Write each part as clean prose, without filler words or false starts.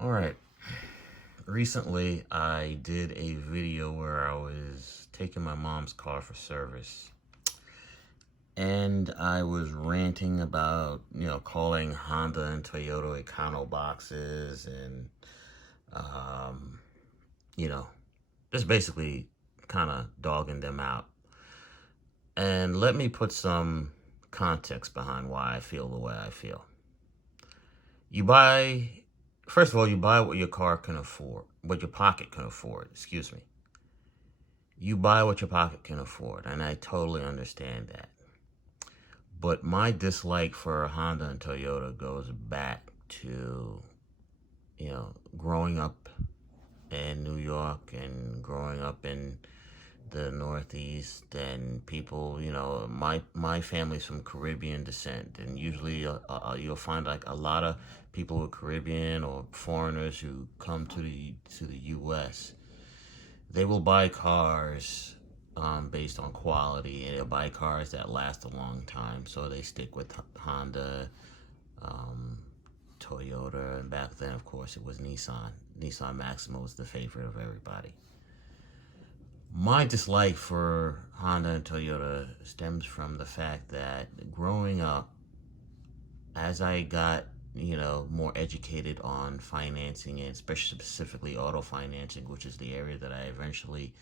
All right. Recently, I did a video where I was taking my mom's car for service. And I was ranting about, calling Honda and Toyota Econo boxes and, um, you know, just basically kind of dogging them out. And let me put some context behind why I feel the way I feel. You buy, first of all, you buy what your car can afford, what your pocket can afford, excuse me. You buy what your pocket can afford, and I totally understand that. But my dislike for Honda and Toyota goes back to, growing up in New York and growing up in the Northeast, and people, my family's from Caribbean descent, and usually you'll find like a lot of people with Caribbean or foreigners who come to the U.S. They will buy cars based on quality, and they'll buy cars that last a long time. So they stick with Honda, um, Toyota, and back then, of course, it was Nissan. Nissan Maxima was the favorite of everybody. My dislike for Honda and Toyota stems from the fact that growing up, as I got more educated on financing, and especially specifically auto financing, which is the area that I eventually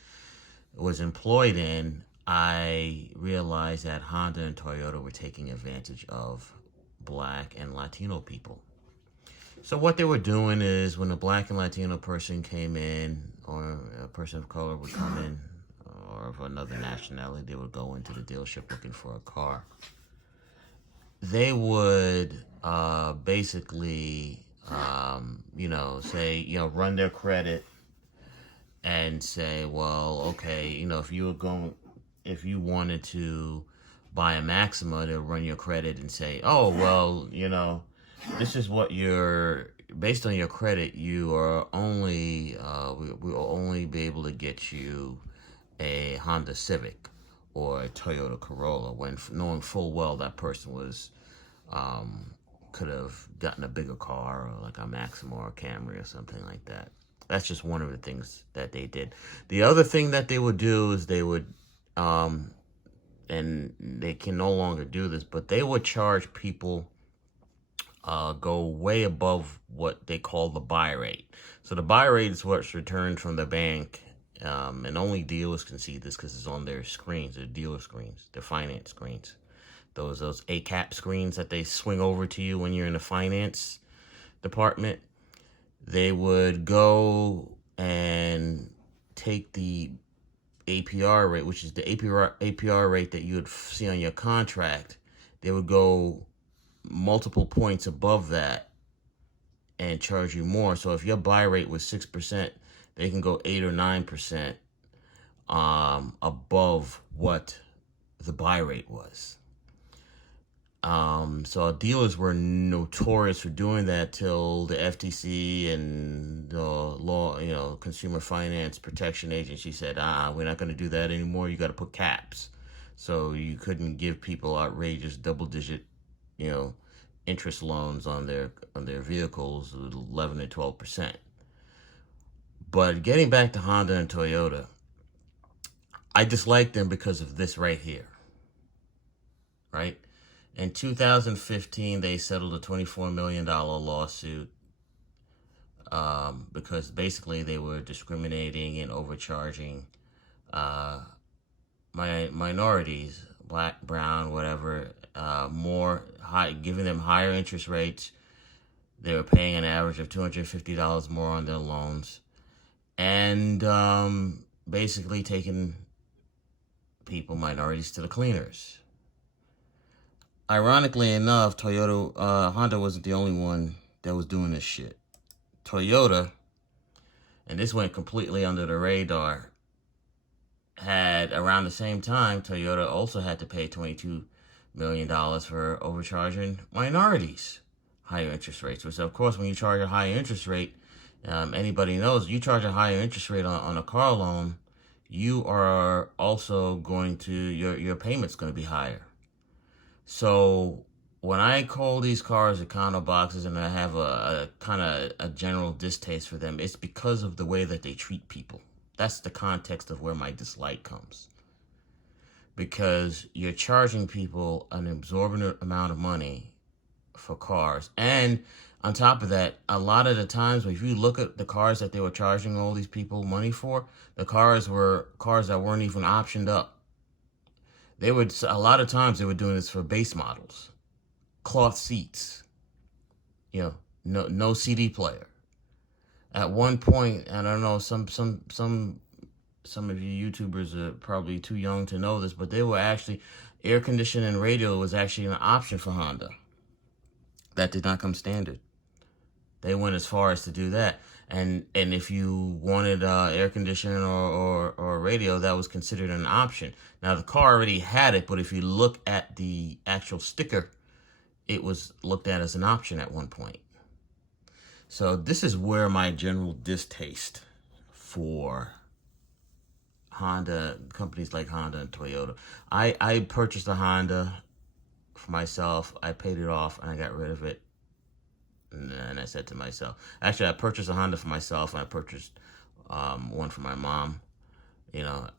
was employed in, I realized that Honda and Toyota were taking advantage of Black and Latino people. So what they were doing is when a Black and Latino person came in, or a person of color would come in, or of another nationality, they would go into the dealership looking for a car. They would basically, say, run their credit and say, well, okay, if you wanted to buy a Maxima, they'll run your credit and say, oh, well, this is what based on your credit, you are only, we will only be able to get you a Honda Civic or a Toyota Corolla, when knowing full well that person could have gotten a bigger car, or like a Maxima or a Camry or something like that. That's just one of the things that they did. The other thing that they would do is they would, and they can no longer do this, but they would charge people, go way above what they call the buy rate. So the buy rate is what's returned from the bank, and only dealers can see this because it's on their screens, their dealer screens, their finance screens. Those ACAP screens that they swing over to you when you're in the finance department. They would go and take the APR rate, which is the APR rate that you would see on your contract. They would go multiple points above that and charge you more. So if your buy rate was 6%, they can go 8 or 9% above what the buy rate was. So dealers were notorious for doing that till the FTC and the law, Consumer Finance Protection Agency said, we're not going to do that anymore. You got to put caps. So you couldn't give people outrageous double-digit, interest loans on their vehicles, 11 and 12%. But getting back to Honda and Toyota, I dislike them because of this right here, right? In 2015, they settled a $24 million lawsuit because basically they were discriminating and overcharging minorities, black, brown, whatever, giving them higher interest rates. They were paying an average of $250 more on their loans, and basically taking minorities to the cleaners. Ironically enough, Honda wasn't the only one that was doing this shit. Toyota, and this went completely under the radar, had around the same time, Toyota also had to pay $22 million for overcharging minorities higher interest rates. Which, of course, when you charge a higher interest rate, anybody knows, you charge a higher interest rate on a car loan, you are also going to, your payment's going to be higher. So when I call these cars Econo boxes and I have a kind of a general distaste for them, it's because of the way that they treat people. That's the context of where my dislike comes. Because you're charging people an exorbitant amount of money for cars. And on top of that, a lot of the times, if you look at the cars that they were charging all these people money for, the cars were cars that weren't even optioned up. They would, a lot of times they were doing this for base models. Cloth seats, no CD player. At one point, and I don't know, some of you YouTubers are probably too young to know this, but they were actually, air conditioning and radio was actually an option for Honda. That did not come standard. They went as far as to do that. And if you wanted air conditioning or radio, that was considered an option. Now, the car already had it, but if you look at the actual sticker, it was looked at as an option at one point. So this is where my general distaste for Honda, companies like Honda and Toyota. I purchased a Honda for myself. I paid it off and I got rid of it. And I said to myself, actually, I purchased a Honda for myself and I purchased one for my mom, and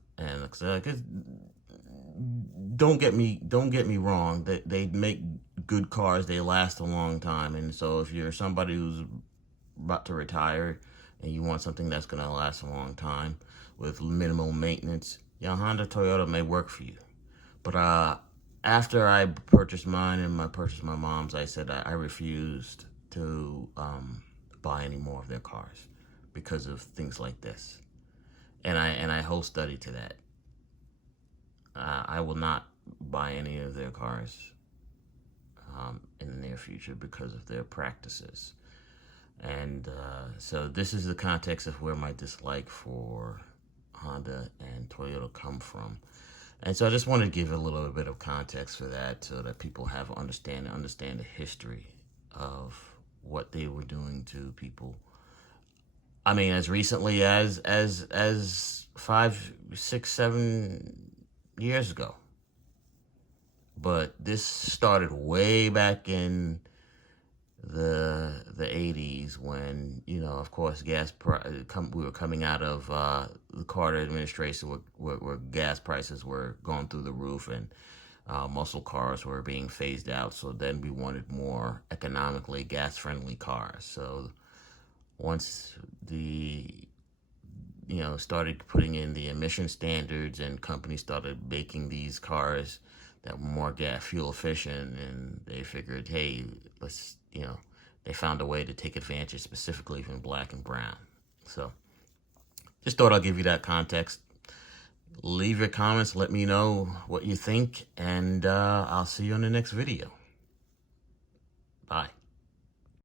don't get me wrong, they make good cars, they last a long time. And so if you're somebody who's about to retire and you want something that's going to last a long time with minimal maintenance, Honda, Toyota may work for you. But after I purchased mine and I purchased my mom's, I said I refused to buy any more of their cars because of things like this. And I hold steady to that. I will not buy any of their cars in the near future because of their practices. And so this is the context of where my dislike for Honda and Toyota come from. And so I just wanted to give a little bit of context for that so that people have understand the history of what they were doing to people. I mean, as recently as 5, 6, 7 years ago. But this started way back in the 80s when, of course, we were coming out of the Carter administration where gas prices were going through the roof and muscle cars were being phased out. So then we wanted more economically gas-friendly cars. So once started putting in the emission standards and companies started making these cars that were more fuel efficient, and they figured, hey, they found a way to take advantage specifically from black and brown. So just thought I'll give you that context. Leave your comments, let me know what you think, and I'll see you in the next video. Bye.